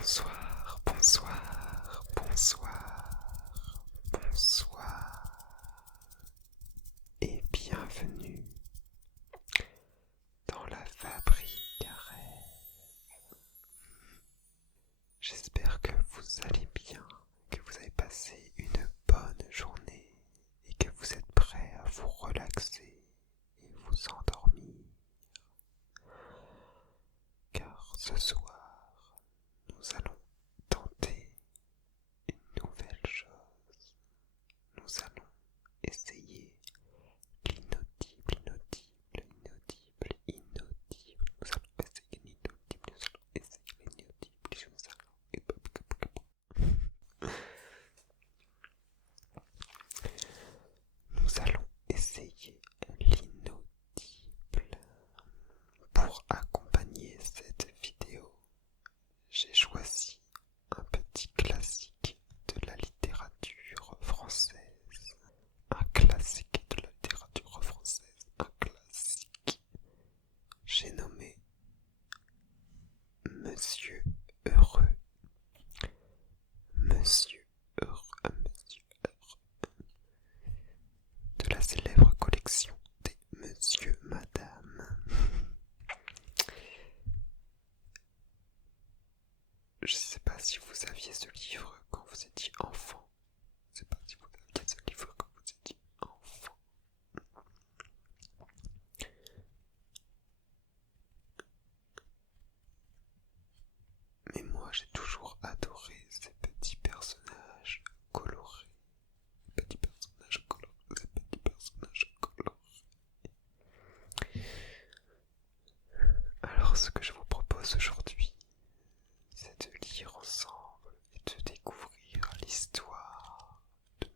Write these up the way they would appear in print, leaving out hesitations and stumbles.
Bonsoir, bonsoir, bonsoir, bonsoir et bienvenue dans la fabrique à rêves. J'espère que vous allez bien, que vous avez passé une bonne journée et que vous êtes prêts à vous relaxer et vous endormir. Car ce soir, nous allons tenter une nouvelle chose. Nous allons essayer l'inaudible, inaudible, inaudible, inaudible. Nous allons essayer l'inaudible, nous allons essayer l'inaudible, nous allons essayer l'inaudible. Pour accompagner cette vidéo, j'ai choisi un petit classique de la littérature française. Un classique de la littérature française. Un classique. J'ai nommé Monsieur Heureux. Monsieur Heureux. Monsieur Heureux. De la célèbre collection des Monsieur Madame. Je sais pas si vous aviez ce livre quand vous étiez enfant. Je sais pas si vous aviez ce livre quand vous étiez enfant. Mais moi j'ai toujours adoré ces petits personnages colorés. Ces petits personnages colorés. Ces petits personnages colorés. Alors ce que je vous propose aujourd'hui, c'est de lire ensemble et de découvrir l'histoire de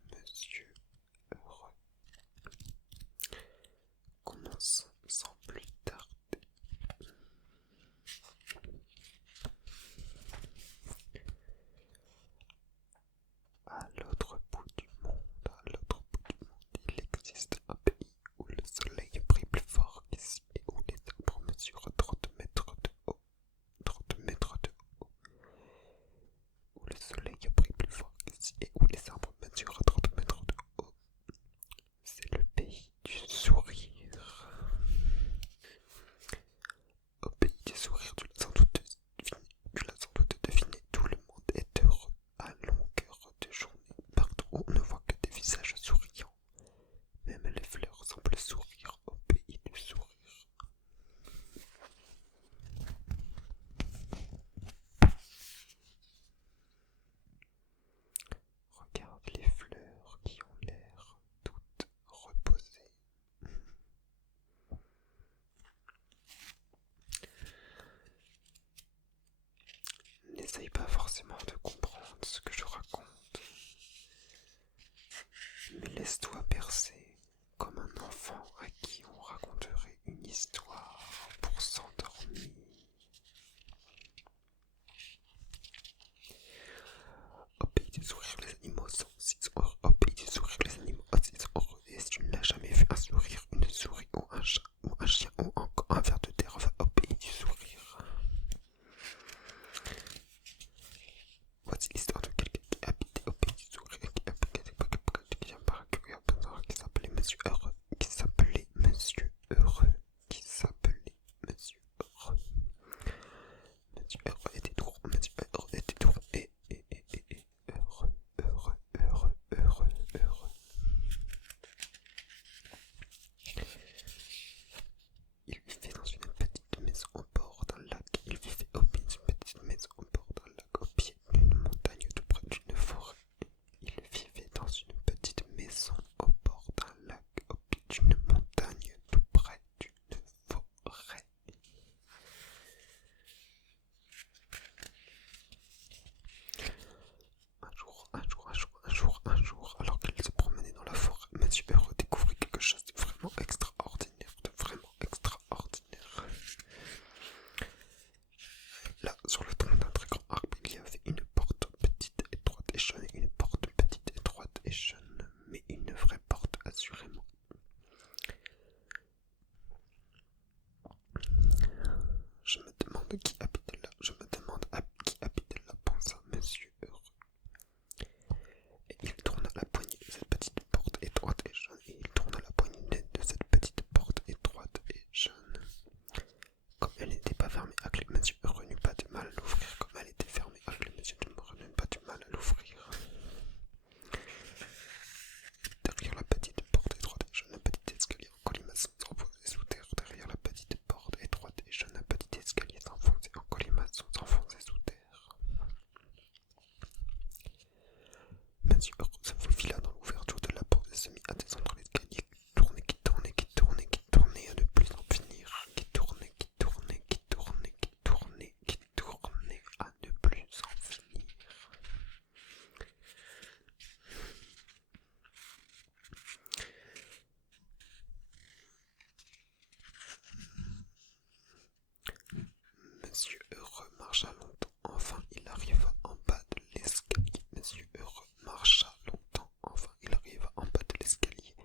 Monsieur Heureux marcha longtemps, enfin il arriva en bas de l'escalier. Monsieur Heureux marcha longtemps, enfin il arriva en bas de l'escalier.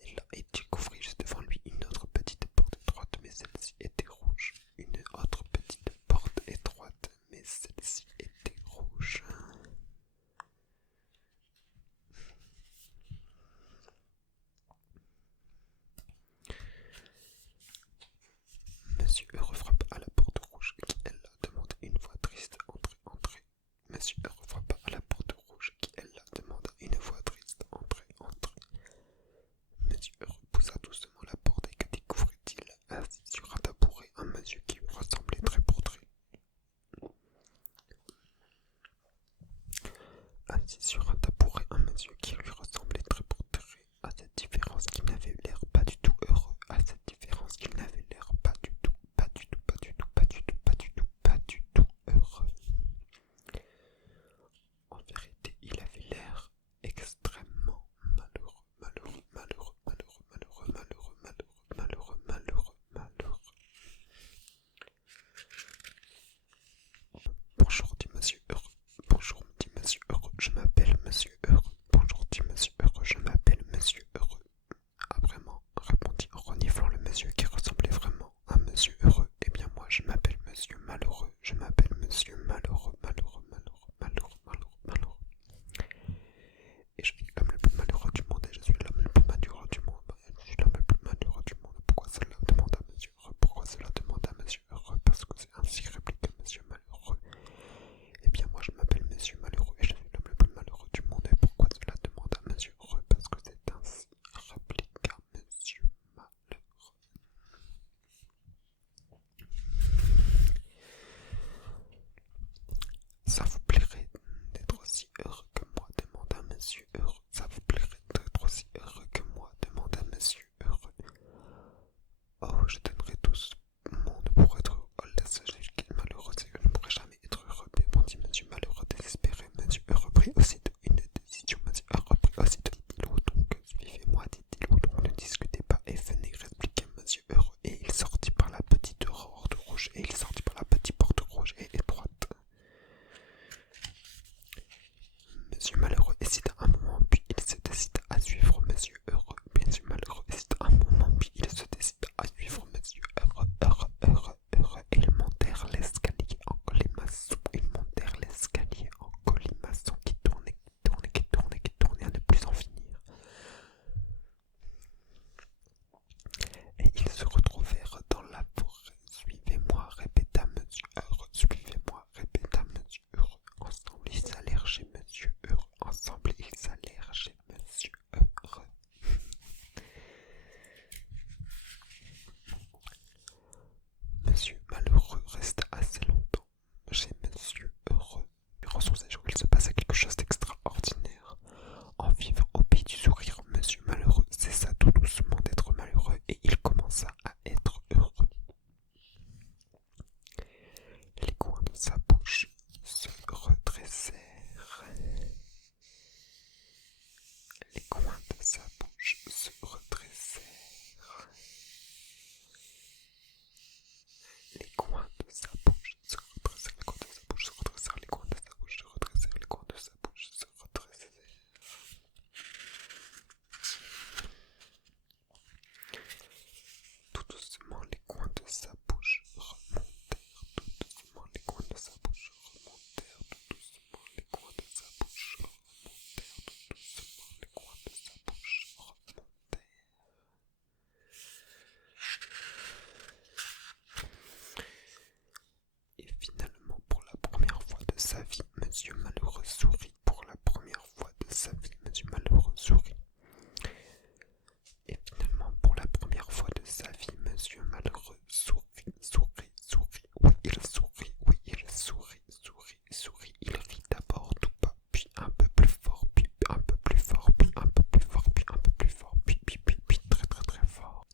Et là, il découvrit juste devant lui une autre petite porte étroite, mais celle-ci était rouge. Une autre petite porte étroite, mais celle-ci était rouge. Monsieur Heureux frappa à la porte rouge, qui elle l'a demanda une voix triste. Entrez, entrez. Monsieur Heureux frappa à la porte rouge, qui elle l'a demanda une voix triste. Entrez, entrez. Monsieur Heureux poussa doucement la porte et que découvrit-il? Assis sur un tabouret, un monsieur qui lui ressemblait trait pour trait. Assis sur un tabouret, un monsieur qui lui ressemblait trait pour trait. À cette différence qu'il n'avait l'air pas du tout heureux. À cette différence qu'il n'avait l'air pas du tout, pas du tout, pas du tout, pas du tout, pas du tout, pas du tout heureux. En vérité, il avait l'air extrêmement malheureux, malheureux, malheureux, malheureux, malheureux, malheureux, malheureux, malheureux, malheureux, malheureux. Bonjour, dit Monsieur Heureux. Bonjour, dit Monsieur Heureux. Je m'appelle Monsieur Heureux. Bonjour, dit Monsieur Heureux. Je m'appelle Monsieur Heureux. Ah, vraiment, répondit en reniflant le monsieur qui ressemblait vraiment à Monsieur Heureux. Eh bien, moi, je m'appelle Monsieur Malheureux. Je m'appelle Monsieur Malheureux, malheureux, malheureux, malheureux, malheureux, malheureux. Et je suis l'homme le plus malheureux du monde, et je suis l'homme le plus malheureux du monde. Je suis l'homme le plus malheureux du monde. Pourquoi cela demanda Monsieur Heureux? Pourquoi cela demanda Monsieur Heureux? Parce que c'est ainsi, répliqua Monsieur Malheureux. Eh bien, moi, je m'appelle Monsieur Malheureux, et je suis l'homme le plus malheureux du monde. Et pourquoi cela demanda Monsieur Heureux? Parce que c'est ainsi, répliqua Monsieur Malheureux. Ça vous plairait d'être aussi heureux que moi? Demanda Monsieur Heureux. Ça vous plairait d'être aussi heureux que moi? Demanda Monsieur Heureux. Oh, je donnerais tout ce monde pour être heureux. Oh, la sagesse qui est malheureuse, c'est que je ne pourrai jamais être heureux, répondit Monsieur Malheureux désespéré. Monsieur Heureux prit aussitôt une décision. Monsieur Heureux prit aussitôt, dit-il, ou donc, suivez-moi, dit-il, ou donc, ne discutez pas et venez, répliqua Monsieur Heureux. Et il sortit par la petite porte rouge, et il sortit par la petite porte rouge et étroite. Monsieur Malheureux hésita un moment, puis il se décida à suivre Monsieur Heureux. Monsieur Malheureux hésita un moment, puis il se décida à suivre Monsieur Heureux, heureux, heureux, heureux. Et ils montèrent l'escalier en colimaçon. Ils montèrent l'escalier en colimaçon qui tournait, qui tournait, qui tournait, qui tournait à ne plus en finir. Et ils se retrouvèrent dans la forêt. Suivez-moi, répéta Monsieur Heureux. Suivez-moi, répéta Monsieur Heureux. Ensemble, ils allèrent chez Monsieur Heureux. Ensemble, ils allèrent chez Monsieur Heureux. Monsieur Malheureux resta assez longtemps chez Monsieur Heureux. Durant son séjour, il se passa quelque chose d'extraordinaire. En vivant au pays du sourire, Monsieur Malheureux cessa tout doucement d'être malheureux et il commença à être heureux. Les coins de sa bouche se redressèrent. Les coins de sa bouche se redressèrent. Les coins de sa bouche se redressèrent. Les coins de sa bouche se redressèrent. Les coins de sa bouche se redressèrent. Les coins de sa bouche se redressèrent. Tout doucement, les coins de sa bouche remontèrent. Tout doucement, les coins de sa bouche remontèrent. Tout doucement, les coins de sa bouche remontèrent. Tout doucement, les coins de sa bouche remontèrent. Et finalement, pour la première fois de sa vie, Monsieur Malheureux sourit. Pour la première fois de sa vie, Monsieur Malheureux sourit. Et finalement, pour la première fois de sa vie, Monsieur Malheureux sourit, sourit, sourit. Oui, il sourit, oui, il sourit, sourit, sourit. Il rit d'abord tout bas, puis un peu plus fort, puis un peu plus fort, puis un peu plus fort, puis un peu plus fort, puis très très très fort.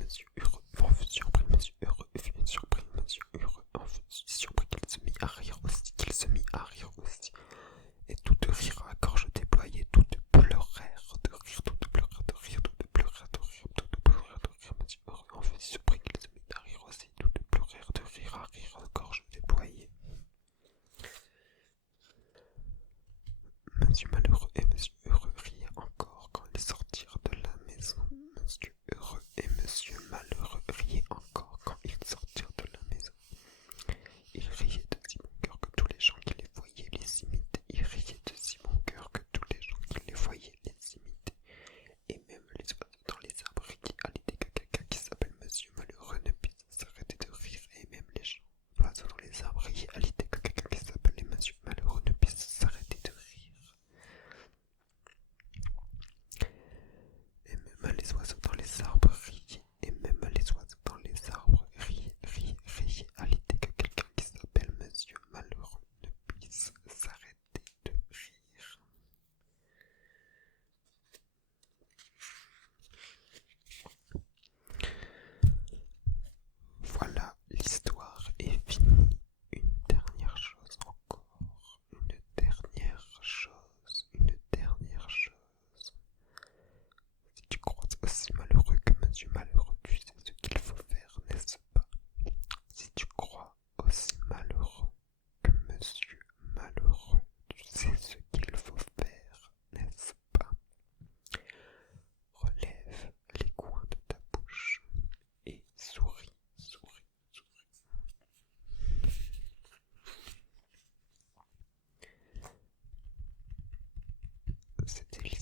Monsieur Heureux en fut surpris, Monsieur Heureux fut surpris, Monsieur Heureux en fut surpris qu'il se mit à rire aussi, qu'il se mit à rire aussi. Et toutes c'était